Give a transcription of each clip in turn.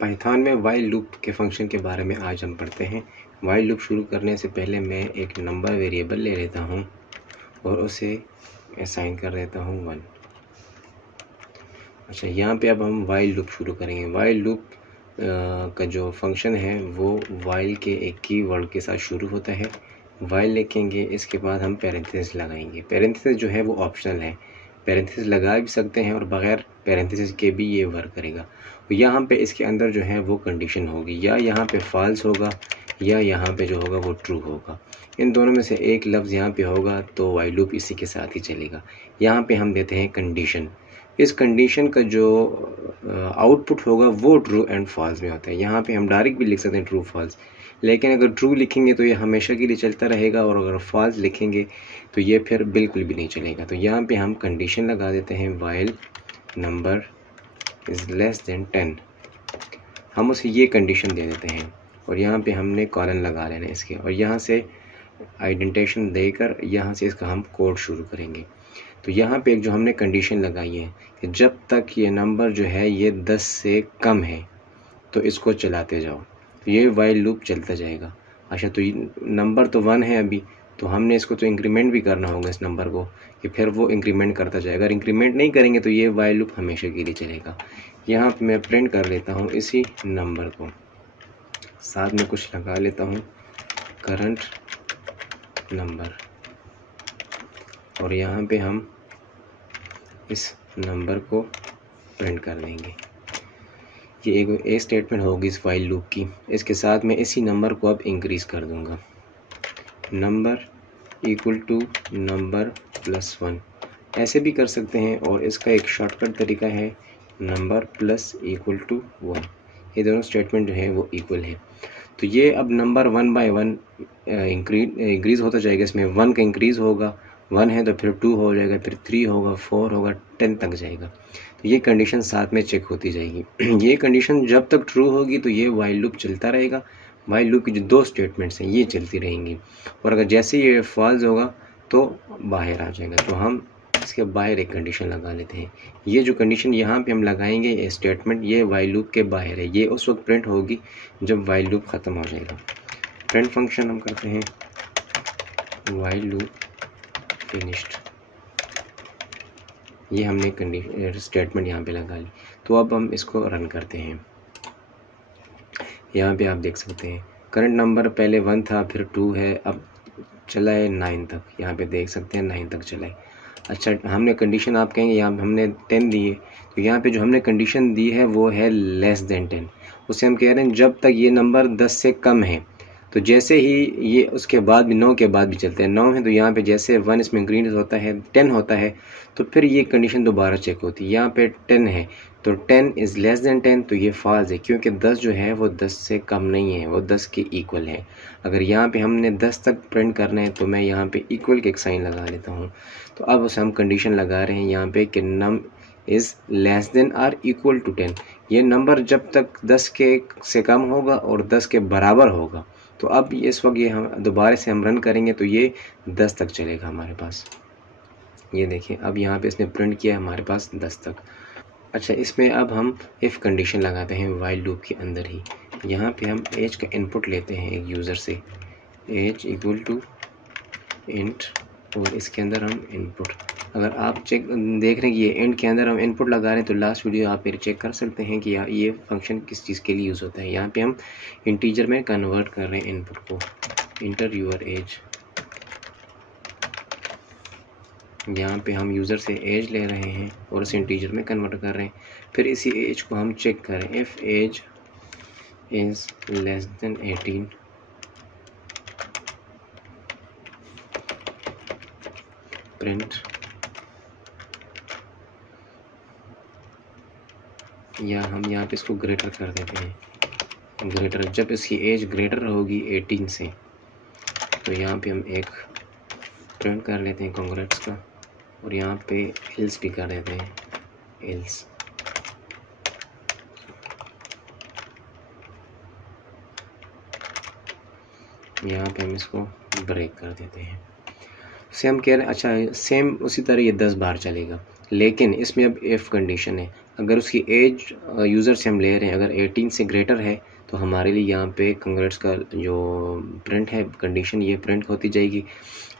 Python में while loop के function के बारे में आज हम पढ़ते हैं। वाइल लूप शुरू करने से पहले मैं एक नंबर वेरिएबल ले लेता हूं और उसे असाइन कर देता हूं 1। अच्छा, यहाँ पे अब हम वाइल लूप शुरू करेंगे। वाइल लूप का जो फंक्शन है वो वाइल के एक कीवर्ड के साथ शुरू होता है। वाइल लिखेंगे, इसके बाद हम पैरेंथेसिस लगाएंगे। पैरेंथेसिस जो है वो ऑप्शनल है, पैरेंथेसिस लगा भी सकते हैं और बगैर पैरेंथेसिस के भी ये वर्क करेगा। यहाँ पे इसके अंदर जो है वो कंडीशन होगी, या यहाँ पे फॉल्स होगा या यहाँ पे जो होगा वो ट्रू होगा। इन दोनों में से एक लफ्ज़ यहाँ पे होगा तो वाइल लूप इसी के साथ ही चलेगा। यहाँ पे हम देते हैं कंडीशन। इस कंडीशन का जो आउटपुट होगा वो ट्रू एंड फॉल्स में होता है। यहाँ पे हम डायरेक्ट भी लिख सकते हैं ट्रू फॉल्स, लेकिन अगर ट्रू लिखेंगे तो ये हमेशा के लिए चलता रहेगा, और अगर फॉल्स लिखेंगे तो ये फिर बिल्कुल भी नहीं चलेगा। तो यहाँ पे हम कंडीशन लगा देते हैं, while number is less then 10। हम उसे ये कंडीशन दे देते हैं और यहाँ पे हमने कॉलन लगा लेना इसके, और यहाँ से आइडेंटिफिकेशन देकर यहाँ से इसका हम कोड शुरू करेंगे। तो यहाँ पे एक जो हमने कंडीशन लगाई है कि जब तक ये नंबर जो है ये 10 से कम है तो इसको चलाते जाओ, तो ये वाइल लूप चलता जाएगा। अच्छा, तो नंबर तो 1 है अभी, तो हमने इसको तो इंक्रीमेंट भी करना होगा इस नंबर को, कि फिर वो इंक्रीमेंट करता जाएगा। अगर इंक्रीमेंट नहीं करेंगे तो ये वाइल लूप हमेशा के लिए चलेगा। यहाँ पे मैं प्रिंट कर लेता हूँ इसी नंबर को, साथ में कुछ लगा लेता हूँ करंट नंबर, और यहाँ पे हम इस नंबर को प्रिंट कर देंगे। ये एक ए स्टेटमेंट होगी इस वाइल लूप की। इसके साथ मैं इसी नंबर को अब इंक्रीज़ कर दूंगा, number equal to number plus 1। ऐसे भी कर सकते हैं, और इसका एक शॉर्टकट तरीका है नंबर प्लस इक्वल टू 1। ये दोनों स्टेटमेंट जो है वो इक्वल है। तो ये अब नंबर 1 बाय 1 इंक्रीज़ होता जाएगा। इसमें 1 का इंक्रीज़ होगा, 1 है तो फिर 2 हो जाएगा, फिर 3 होगा, 4 होगा, 10 तक जाएगा। तो ये कंडीशन साथ में चेक होती जाएगी। ये कंडीशन जब तक ट्रू होगी तो ये वाइल लूप चलता रहेगा। वाइल लूप की जो 2 स्टेटमेंट्स हैं ये चलती रहेंगी, और अगर जैसे ये फॉल्स होगा तो बाहर आ जाएगा। तो हम इसके बाहर एक कंडीशन लगा लेते हैं। ये जो कंडीशन यहाँ पे हम लगाएंगे, ये स्टेटमेंट ये वाइल लूप के बाहर है। ये उस वक्त प्रिंट होगी जब वाइल लूप ख़त्म हो जाएगा। प्रिंट फंक्शन हम करते हैं वाइल लूप फिनिश्ड। ये हमने कंडीशन स्टेटमेंट यहाँ पे लगा ली। तो अब हम इसको रन करते हैं। यहाँ पे आप देख सकते हैं करंट नंबर पहले 1 था, फिर 2 है, अब चला है 9 तक। यहाँ पे देख सकते हैं 9 तक चला है। अच्छा, हमने कंडीशन आप कहेंगे यहाँ हमने 10 दी है, तो यहाँ पे जो हमने कंडीशन दी है वो है लेस देन 10। उसे हम कह रहे हैं जब तक ये नंबर 10 से कम है। तो जैसे ही ये उसके बाद भी 9 के बाद भी चलते हैं, 9 है तो यहाँ पे जैसे 1 इसमें इंक्रीज होता है 10 होता है, तो फिर ये कंडीशन दोबारा चेक होती है। यहाँ पे 10 है तो 10 इज़ लेस देन 10, तो ये फॉल्स है, क्योंकि 10 जो है वो 10 से कम नहीं है, वो 10 के इक्वल है। अगर यहाँ पे हमने 10 तक प्रिंट करना है तो मैं यहाँ पे इक्वल के एक साइन लगा लेता हूँ। तो अब उसे हम कंडीशन लगा रहे हैं यहाँ पे कि नम is less than or equal to 10। ये नंबर जब तक 10 के से कम होगा और 10 के बराबर होगा। तो अब इस वक्त ये हम दोबारा से हम रन करेंगे तो ये 10 तक चलेगा हमारे पास। ये देखिए अब यहाँ पे इसने प्रिंट किया हमारे पास 10 तक। अच्छा, इसमें अब हम इफ़ कंडीशन लगाते हैं वाइल लूप के अंदर ही। यहाँ पे हम एज का इनपुट लेते हैं एक यूज़र से, एज इक्वल टू इंट, और इसके अंदर हम इनपुट। अगर आप देख रहे हैं कि ये इंट के अंदर हम इनपुट लगा रहे हैं, तो लास्ट वीडियो आप मेरे चेक कर सकते हैं कि ये फंक्शन किस चीज़ के लिए यूज़ होता है। यहाँ पे हम इंटीजर में कन्वर्ट कर रहे हैं इनपुट को, इंटर यूर एज। यहाँ पे हम यूज़र से एज ले रहे हैं और उसे इंटीजर में कन्वर्ट कर रहे हैं। फिर इसी एज को हम चेक करें, if age is less than 18, print, या हम यहाँ पे इसको ग्रेटर कर देते हैं, ग्रेटर। जब इसकी एज ग्रेटर होगी 18 से, तो यहाँ पे हम एक प्रिंट कर लेते हैं कांग्रेट्स का, और यहाँ पे एल्स भी कर देते हैं, एल्स। यहाँ पे हम इसको ब्रेक कर देते हैं। से हम कह रहे हैं अच्छा सेम उसी तरह ये 10 बार चलेगा, लेकिन इसमें अब इफ़ कंडीशन है। अगर उसकी एज यूज़र से हम ले रहे हैं, अगर 18 से ग्रेटर है तो हमारे लिए यहाँ पे कंग्रेट्स का जो प्रिंट है कंडीशन ये प्रिंट होती जाएगी।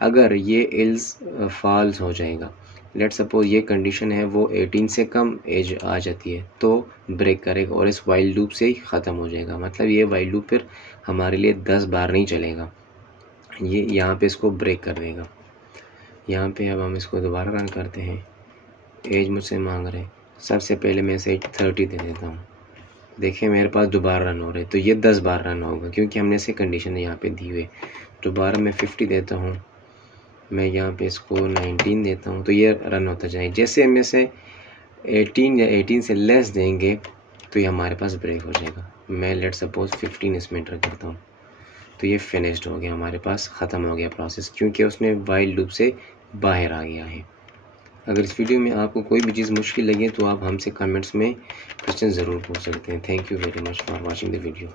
अगर ये इल्स फॉल्स हो जाएगा, लेट सपोज ये कंडीशन है वो 18 से कम एज आ जाती है तो ब्रेक करेगा और इस वाइल लूप से ही ख़त्म हो जाएगा। मतलब ये वाइल लूप फिर हमारे लिए 10 बार नहीं चलेगा, ये यहाँ पे इसको ब्रेक कर देगा। यहाँ पे अब हम इसको दोबारा रन करते हैं। एज मुझसे मांग रहे हैं, सबसे पहले मैं इसे 30 दे देता हूँ। देखिए मेरे पास दोबारा रन हो रहे, तो ये 10 बार रन होगा क्योंकि हमने इसे कंडीशन यहाँ पे दी हुई है। दोबारा मैं 50 देता हूँ, मैं यहाँ पे इसको 19 देता हूँ, तो ये रन होता जाए। जैसे हम इसे 18 या 18 से लेस देंगे तो ये हमारे पास ब्रेक हो जाएगा। मैं लेट सपोज 15 इसमें एंटर करता हूँ, तो ये फिनिश्ड हो गया, हमारे पास ख़त्म हो गया प्रोसेस, क्योंकि उसने वाइल लूप से बाहर आ गया है। अगर इस वीडियो में आपको कोई भी चीज़ मुश्किल लगे तो आप हमसे कमेंट्स में क्वेश्चन ज़रूर पूछ सकते हैं। Thank you very much for watching the video.